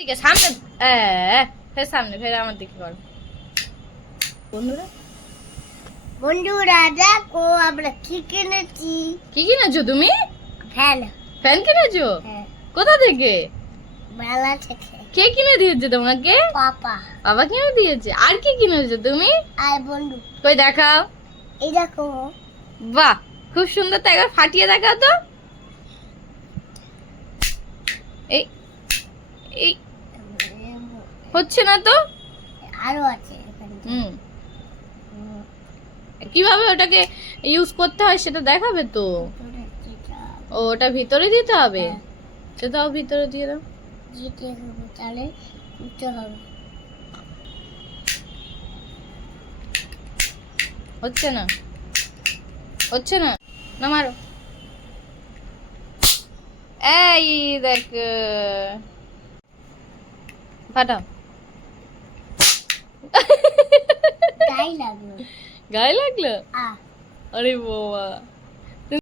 ঠিক আছে সামনে ফের সামনে ফের আমার দিকে করো বন্ধুরা বন্ধুরা দেখো আমরা কি কিনেছি। কি কিনেছো তুমি? ফ্যান। ফ্যান কিনেছো? হ্যাঁ, কোথা থেকে? মেলা থেকে। কে কিনে দিয়েছে তোমাকে? পাপা বাবা কিনে দিয়েছে। আর কি কিনেছো তুমি? আর বন্ধু। কই দেখাও। এই দেখো। বাহ খুব সুন্দর, তো একবার ফাটিয়ে দেখাও তো। এই এই হচ্ছে না তো। আরো আছে এখানে। হুম কিভাবে ওটাকে ইউজ করতে হয় সেটা দেখাবে তো। ও ওটা ভিতরে দিতে হবে। হ্যাঁ। সেটাও ভিতরে দিয়ে দাও। জিতে হবে তাহলে উঠতে হবে। হচ্ছে না হচ্ছে না, না মারো। এই দেখ ফাটাও। গাই লাগলো। গায়ে লাগলো? আ আরে বাবা